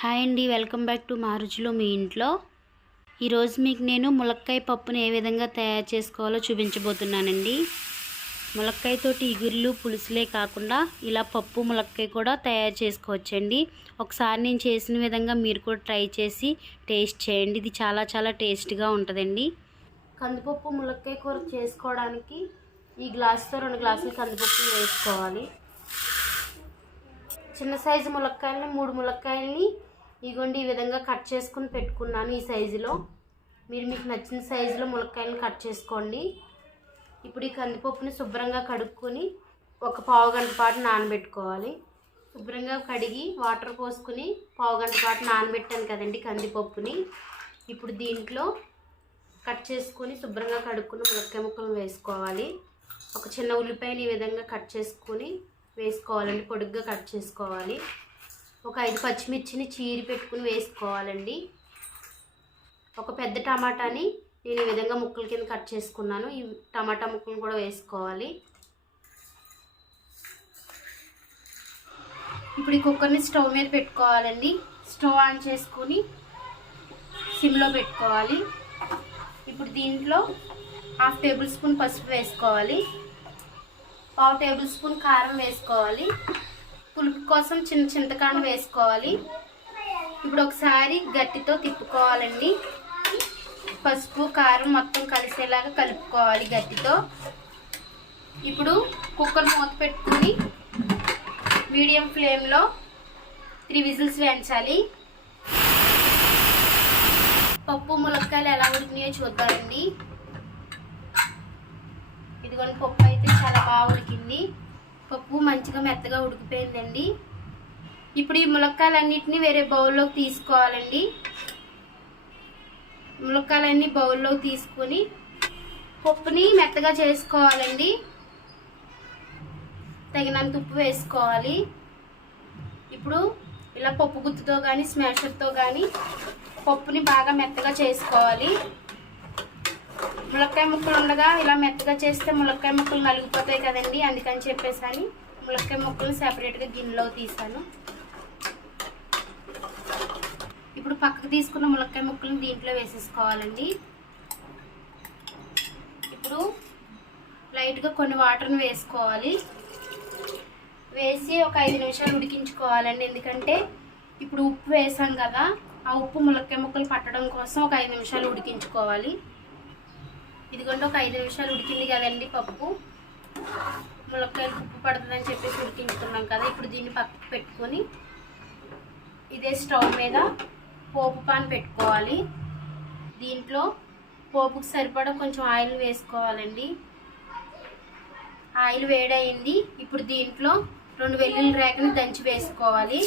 Hi అండి welcome back to మా రుచులు మీ ఇంట్లో. ఈరోజు మీకు నేను ములక్కాయ పప్పుని ఏ విధంగా తయారు చేసుకోవాలో చూపించబోతున్నానండి. ములక్కాయతోటి ఇగుర్లు పులుసులే కాకుండా ఇలా పప్పు ములక్కాయ కూడా తయారు చేసుకోవచ్చండి. ఒకసారి నేను చేసిన విధంగా మీరు కూడా ట్రై చేసి టేస్ట్ చేయండి. ఇది చాలా చాలా టేస్ట్గా ఉంటుందండి. కందిపప్పు ములక్కాయ కూర చేసుకోవడానికి ఈ గ్లాస్తో రెండు గ్లాసులు కందిపప్పు వేసుకోవాలి. చిన్న సైజు ములక్కాయలని మూడు ములక్కాయలని ఇగోండి ఈ విధంగా కట్ చేసుకుని పెట్టుకున్నాను ఈ సైజులో. మీరు మీకు నచ్చిన సైజులో ములక్కాయలను కట్ చేసుకోండి. ఇప్పుడు ఈ కందిపప్పుని శుభ్రంగా కడుక్కొని ఒక పావు గంట పాటు నానబెట్టుకోవాలి. శుభ్రంగా కడిగి వాటర్ పోసుకుని పావు గంట పాటు నానబెట్టాను కదండి కందిపప్పుని. ఇప్పుడు దీంట్లో కట్ చేసుకొని శుభ్రంగా కడుక్కుని ములక్కాయ ముక్కలు వేసుకోవాలి. ఒక చిన్న ఉల్లిపాయని ఈ విధంగా కట్ చేసుకొని వేసుకోవాలండి పొడుగ్గా కట్ చేసుకోవాలి. ఒక ఐదు పచ్చిమిర్చిని చీరి పెట్టుకుని వేసుకోవాలండి. ఒక పెద్ద టమాటాని నేను ఈ విధంగా ముక్కల కింద కట్ చేసుకున్నాను. ఈ టమాటా ముక్కలు కూడా వేసుకోవాలి. ఇప్పుడు ఈ కుక్కర్ని స్టవ్ మీద పెట్టుకోవాలండి. స్టవ్ ఆన్ చేసుకొని సిమ్లో పెట్టుకోవాలి. ఇప్పుడు దీంట్లో హాఫ్ టేబుల్ స్పూన్ పసుపు వేసుకోవాలి. పావు టేబుల్ స్పూన్ కారం వేసుకోవాలి. పులుపు కోసం చిన్న చింతకాండ వేసుకోవాలి. ఇప్పుడు ఒకసారి గట్టితో తిప్పుకోవాలండి. పసుపు కారం మొత్తం కలిసేలాగా కలుపుకోవాలి గట్టితో. ఇప్పుడు కుక్కర్ మూత పెట్టుకుని మీడియం ఫ్లేమ్లో త్రీ విజిల్స్ వేయించాలి. పప్పు ములక్కాయలు ఎలా ఉడికినాయో చూద్దామండి. ఇదిగోండి పప్పు అయితే చాలా బాగా ఉడికింది. పప్పు మంచిగా మెత్తగా ఉడికిపోయిందండి. ఇప్పుడు ఈ ములక్కాయలన్నిటిని వేరే బౌల్లోకి తీసుకోవాలండి. ములక్కాయలన్నీ బౌల్లోకి తీసుకొని పప్పుని మెత్తగా చేసుకోవాలండి. తగినంత ఉప్పు వేసుకోవాలి. ఇప్పుడు ఇలా పప్పు గుత్తుతో కానీ స్మాషర్తో కానీ పప్పుని బాగా మెత్తగా చేసుకోవాలి. ములక్కాయ ముక్కలు ఉండగా ఇలా మెత్తగా చేస్తే ములక్కాయ ముక్కలు నలిగిపోతాయి కదండి అందుకని చెప్పేసి అని ములక్కాయ ముక్కలు సెపరేట్గా గిన్నెలో తీసాను. ఇప్పుడు పక్కకు తీసుకున్న ములక్కాయ ముక్కలను దీంట్లో వేసేసుకోవాలండి. ఇప్పుడు లైట్గా కొన్ని వాటర్ని వేసుకోవాలి. వేసి ఒక ఐదు నిమిషాలు ఉడికించుకోవాలండి ఎందుకంటే ఇప్పుడు ఉప్పు వేసాం కదా ఆ ఉప్పు ములక్కాయ ముక్కలు పట్టడం కోసం ఒక ఐదు నిమిషాలు ఉడికించుకోవాలి. ఇదిగోండి ఒక ఐదు నిమిషాలు ఉడికింది కదండి పప్పు. ములక్కాయలు ఉప్పు పడుతుందని చెప్పేసి ఉడికించుకున్నాం కదా. ఇప్పుడు దీన్ని పక్కకు పెట్టుకొని ఇదే స్టవ్ మీద పోపు పాన్ పెట్టుకోవాలి. దీంట్లో పోపుకు సరిపడా కొంచెం ఆయిల్ వేసుకోవాలండి. ఆయిల్ వేడయింది. ఇప్పుడు దీంట్లో రెండు వెల్లుల్లి రేకని దంచి వేసుకోవాలి.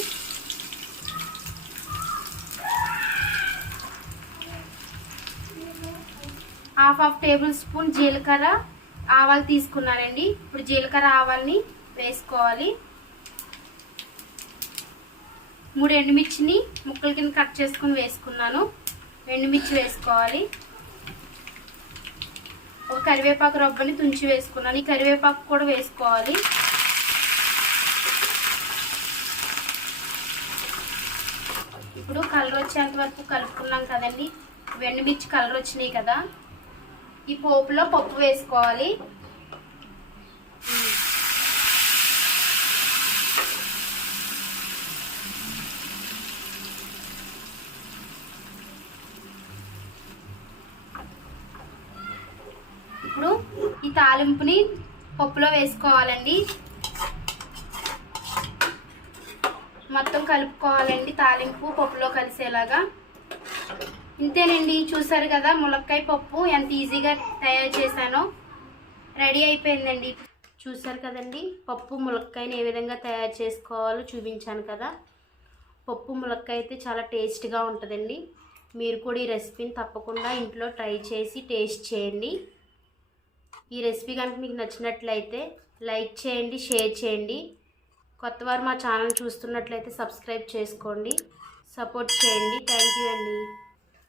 హాఫ్ హాఫ్ టేబుల్ స్పూన్ జీలకర్ర ఆవాలు తీసుకున్నానండి. ఇప్పుడు జీలకర్ర ఆవాల్ని వేసుకోవాలి. మూడు ఎండుమిర్చిని ముక్కల కింద కట్ చేసుకుని వేసుకున్నాను. ఎండుమిర్చి వేసుకోవాలి. ఒక కరివేపాకు రొబ్బని తుంచి వేసుకున్నాను. ఈ కరివేపాకు కూడా వేసుకోవాలి. ఇప్పుడు కలర్ వచ్చేంత వరకు కలుపుకున్నాం కదండి. ఎండుమిర్చి కలర్ వచ్చినాయి కదా. ఈ పోపులో పప్పు వేసుకోవాలి. ఇప్పుడు ఈ తాలింపుని పప్పులో వేసుకోవాలండి. మొత్తం కలుపుకోవాలండి తాలింపు పప్పులో కలిసేలాగా. ఇంతేనండి చూసారు కదా ములక్కాయ పప్పు ఎంత ఈజీగా తయారు చేశానో. రెడీ అయిపోయిందండి. చూసారు కదండి పప్పు ములక్కాయని ఏ విధంగా తయారు చేసుకోవాలో చూపించాను కదా. పప్పు ములక్కాయ అయితే చాలా టేస్ట్గా ఉంటుందండి. మీరు కూడా ఈ రెసిపీని తప్పకుండా ఇంట్లో ట్రై చేసి టేస్ట్ చేయండి. ఈ రెసిపీ కనుక మీకు నచ్చినట్లయితే లైక్ చేయండి షేర్ చేయండి. కొత్తవారు మా ఛానల్ చూస్తున్నట్లయితే సబ్స్క్రైబ్ చేసుకోండి. సపోర్ట్ చేయండి. థ్యాంక్ యూ అండి.